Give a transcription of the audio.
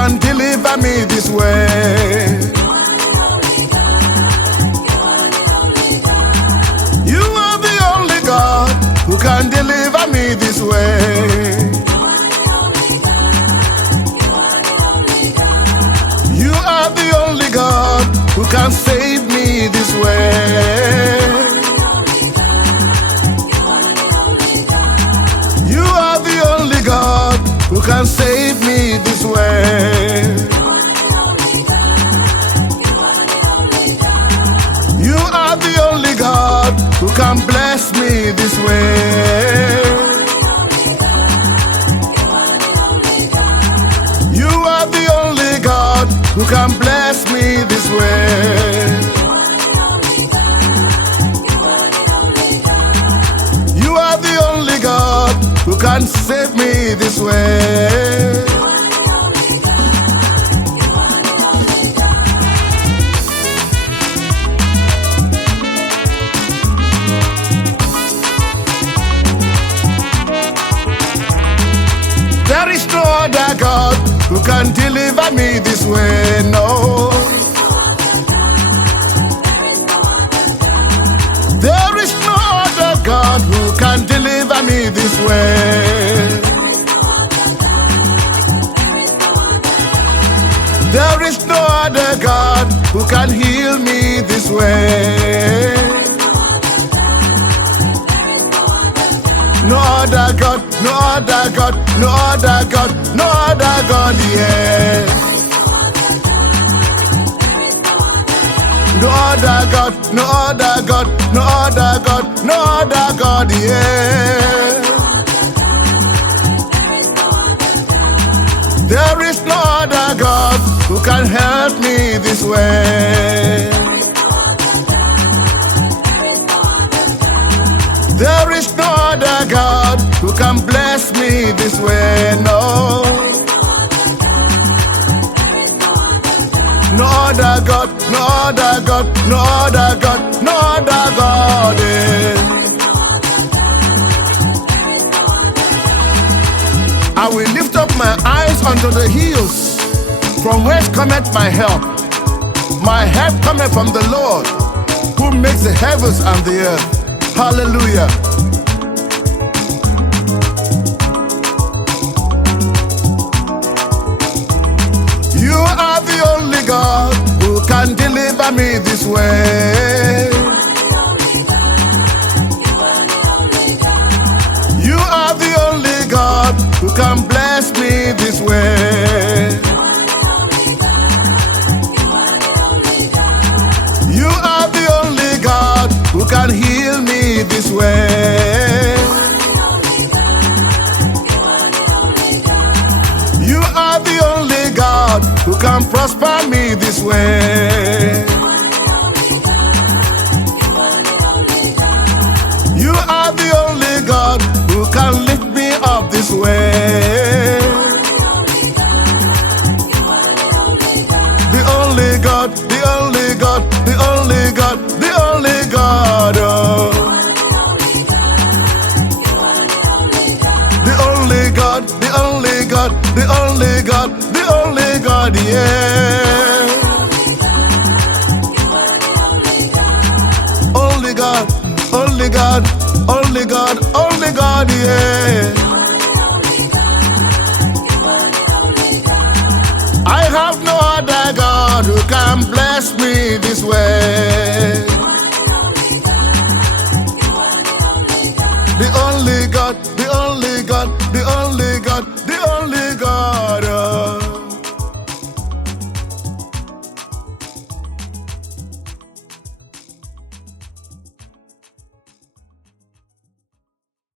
can deliver me this way. You are the only God who can deliver me this way. You are the only God who can save me this way. You are the only God who can save me this way. You are the only God who can bless me this way. You are the only God who can bless me this way. You are the only God who can save me this way. There is no other God who can deliver me this way, no. There is no other God who can deliver me this way. There is no other God who can heal me this way. No other God, no other God, no other God, no other God, yeah. No other God, no other God, no other God, no other God, yeah. There is no other God who can help me this way. There is no other God who can bless me this way, no. No other God, no other God, no other God, no other God, yeah. I will lift up my eyes unto the hills, from whence cometh my help. My help cometh from the Lord, who makes the heavens and the earth. Hallelujah. You are the only God who can deliver me this way. You are the only God who can bless me this way. You are the only God who can heal me this way. You are the only God who can prosper me this way. You are the only God who can lift me up this way. The only God, the only God, the only God, the only God, oh. The only God, the only God, the only God, the only God, yeah. Only God, only God, only God, only God, yeah.